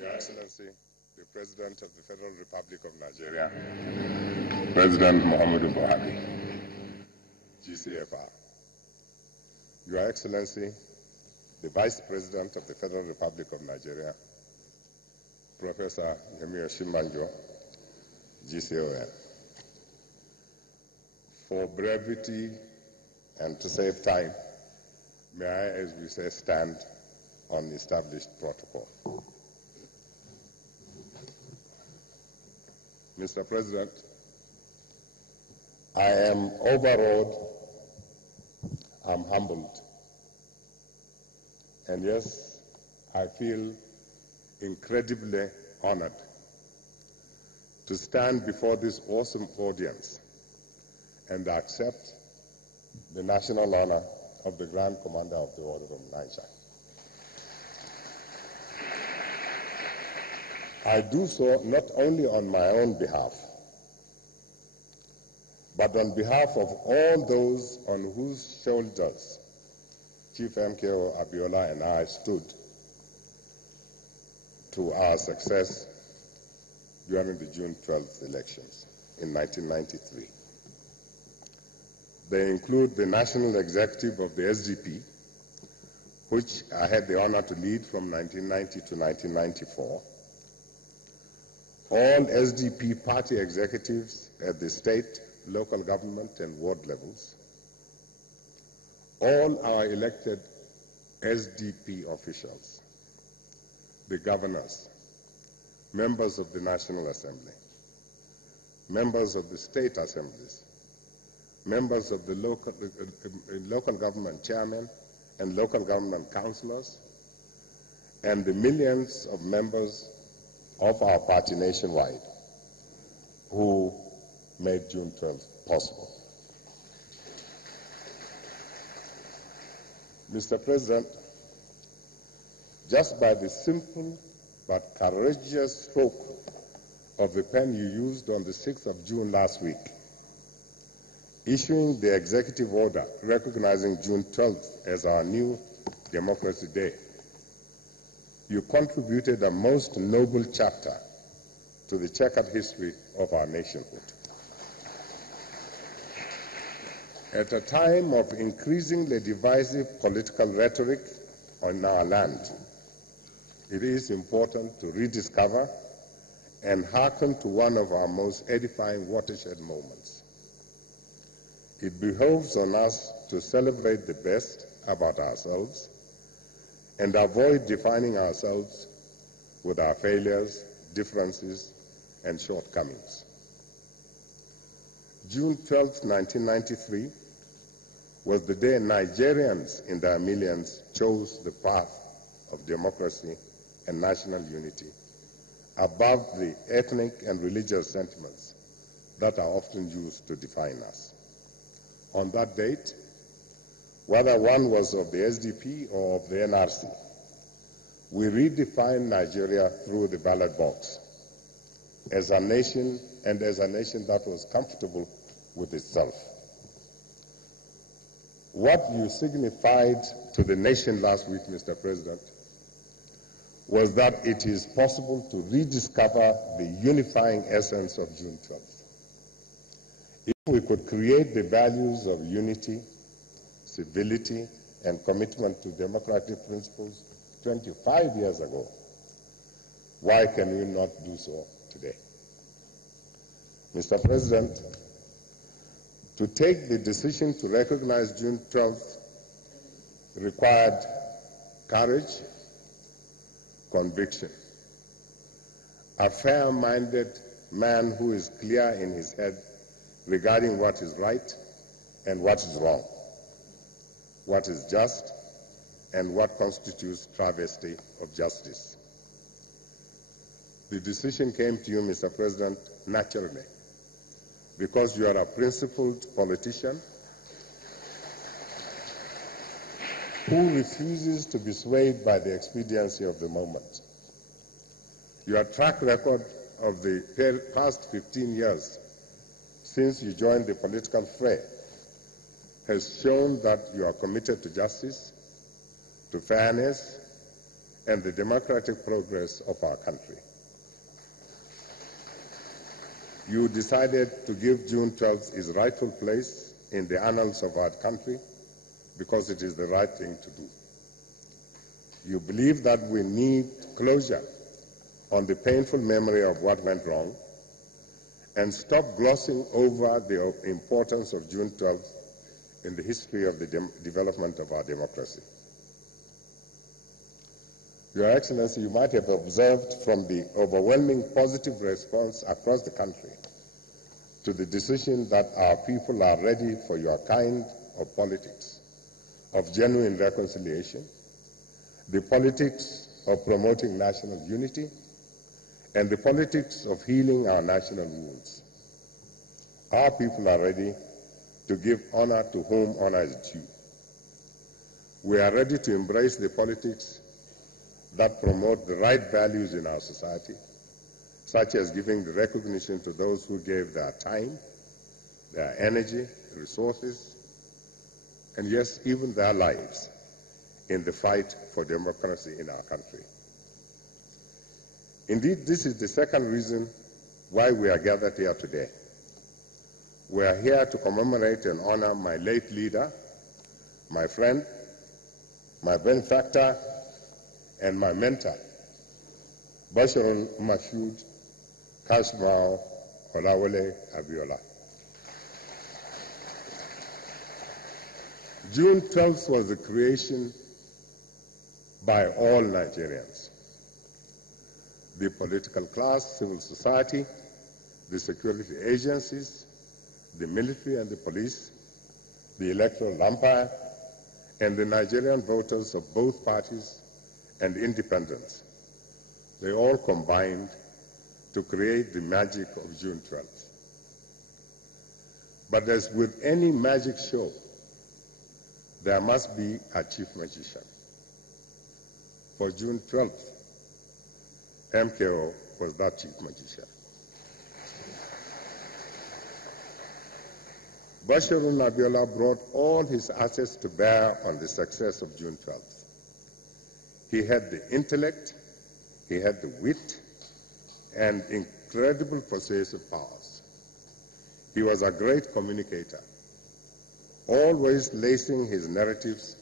Your Excellency, the President of the Federal Republic of Nigeria, President Muhammadu Buhari, GCFR. Your Excellency, the Vice President of the Federal Republic of Nigeria, Professor Yemi Oshimanjo, GCON. For brevity and to save time, may I, as we say, stand on established protocol. Mr. President, I am overawed, I'm humbled, and yes, I feel incredibly honored to stand before this awesome audience and accept the national honor of the Grand Commander of the Order of Niger. I do so not only on my own behalf, but on behalf of all those on whose shoulders Chief MKO Abiola and I stood to our success during the June 12th elections in 1993. They include the National Executive of the SDP, which I had the honor to lead from 1990 to 1994, all SDP party executives at the state, local government, and ward levels, all our elected SDP officials, the governors, members of the National Assembly, members of the state assemblies, members of the local government chairmen and local government councillors, and the millions of members of our party nationwide who made June 12th possible. Mr. President, just by the simple but courageous stroke of the pen you used on the 6th of June last week, issuing the executive order recognizing June 12th as our new Democracy Day, you contributed a most noble chapter to the checkered history of our nationhood. At a time of increasingly divisive political rhetoric on our land, it is important to rediscover and hearken to one of our most edifying watershed moments. It behoves on us to celebrate the best about ourselves and avoid defining ourselves with our failures, differences, and shortcomings. June 12, 1993 was the day Nigerians in their millions chose the path of democracy and national unity above the ethnic and religious sentiments that are often used to define us. On that date, whether one was of the SDP or of the NRC, we redefined Nigeria through the ballot box as a nation, and as a nation that was comfortable with itself. What you signified to the nation last week, Mr. President, was that it is possible to rediscover the unifying essence of June 12th. If we could create the values of unity, civility, and commitment to democratic principles 25 years ago, why can we not do so today? Mr. President, to take the decision to recognize June 12th required courage, conviction, a fair-minded man who is clear in his head regarding what is right and what is wrong, what is just and what constitutes travesty of justice. The decision came to you, Mr. President, naturally, because you are a principled politician who refuses to be swayed by the expediency of the moment. Your track record of the past 15 years since you joined the political fray has shown that you are committed to justice, to fairness, and the democratic progress of our country. You decided to give June 12th its rightful place in the annals of our country because it is the right thing to do. You believe that we need closure on the painful memory of what went wrong and stop glossing over the importance of June 12th in the history of the development of our democracy. Your Excellency, you might have observed from the overwhelming positive response across the country to the decision that our people are ready for your kind of politics, of genuine reconciliation, the politics of promoting national unity, and the politics of healing our national wounds. Our people are ready to give honor to whom honor is due. We are ready to embrace the politics that promote the right values in our society, such as giving the recognition to those who gave their time, their energy, resources, and yes, even their lives in the fight for democracy in our country. Indeed, this is the second reason why we are gathered here today. We are here to commemorate and honor my late leader, my friend, my benefactor, and my mentor, Bashirun Mashood Kashmau Olawale Abiola. June 12th was a creation by all Nigerians. The political class, civil society, the security agencies, the military and the police, the electoral umpire, and the Nigerian voters of both parties and independents. They all combined to create the magic of June 12th. But as with any magic show, there must be a chief magician. For June 12th, MKO was that chief magician. Bashirun Abiola brought all his assets to bear on the success of June 12th. He had the intellect, he had the wit, and incredible persuasive powers. He was a great communicator, always lacing his narratives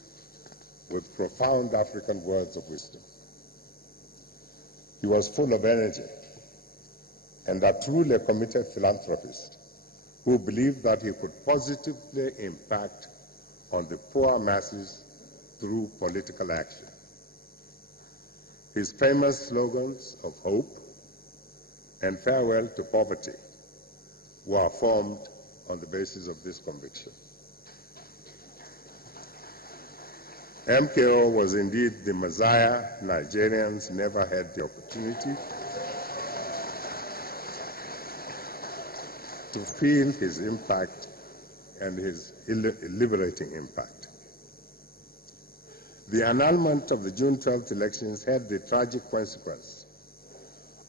with profound African words of wisdom. He was full of energy and a truly committed philanthropist who believed that he could positively impact on the poor masses through political action. His famous slogans of hope and farewell to poverty were formed on the basis of this conviction. MKO was indeed the Messiah Nigerians never had the opportunity to feel his impact and his liberating impact. The annulment of the June 12th elections had the tragic consequence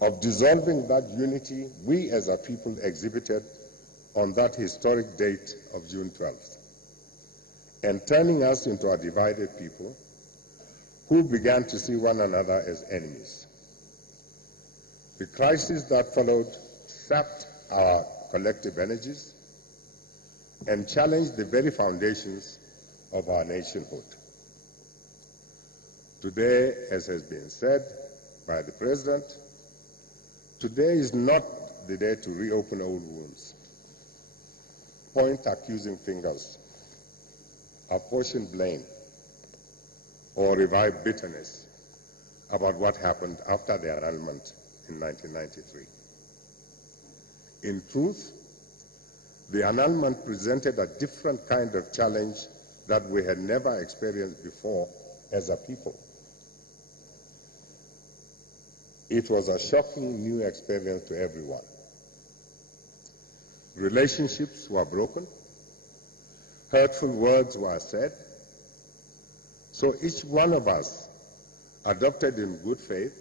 of dissolving that unity we as a people exhibited on that historic date of June 12th, and turning us into a divided people who began to see one another as enemies. The crisis that followed sapped our collective energies and challenged the very foundations of our nationhood. Today, as has been said by the President, today is not the day to reopen old wounds, point accusing fingers, apportion blame, or revive bitterness about what happened after the annulment in 1993. In truth, the annulment presented a different kind of challenge that we had never experienced before as a people. It was a shocking new experience to everyone. Relationships were broken, hurtful words were said, so each one of us adopted in good faith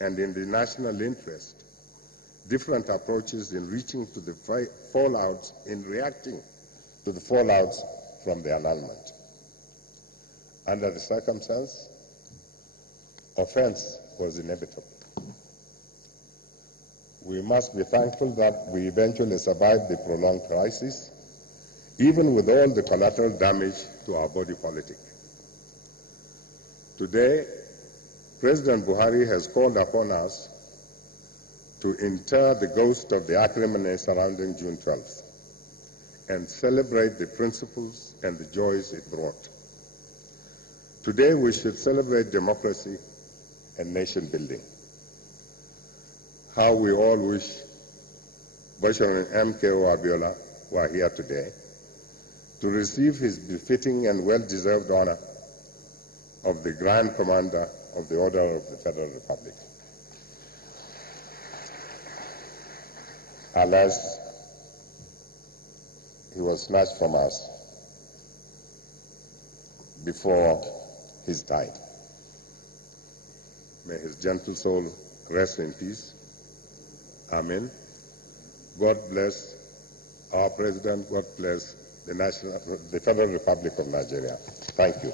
and in the national interest different approaches in reaching to the fallouts, in reacting to the fallouts from the annulment. Under the circumstance, offense was inevitable. We must be thankful that we eventually survived the prolonged crisis, even with all the collateral damage to our body politic. Today, President Buhari has called upon us to inter the ghost of the acrimony surrounding June 12th and celebrate the principles and the joys it brought. Today, we should celebrate democracy and nation building. How we all wish Bashir and MKO Abiola, who are here today, to receive his befitting and well-deserved honor of the Grand Commander of the Order of the Federal Republic. Alas, he was snatched from us before his time. May his gentle soul rest in peace. Amen. God bless our President. God bless the Federal Republic of Nigeria. Thank you.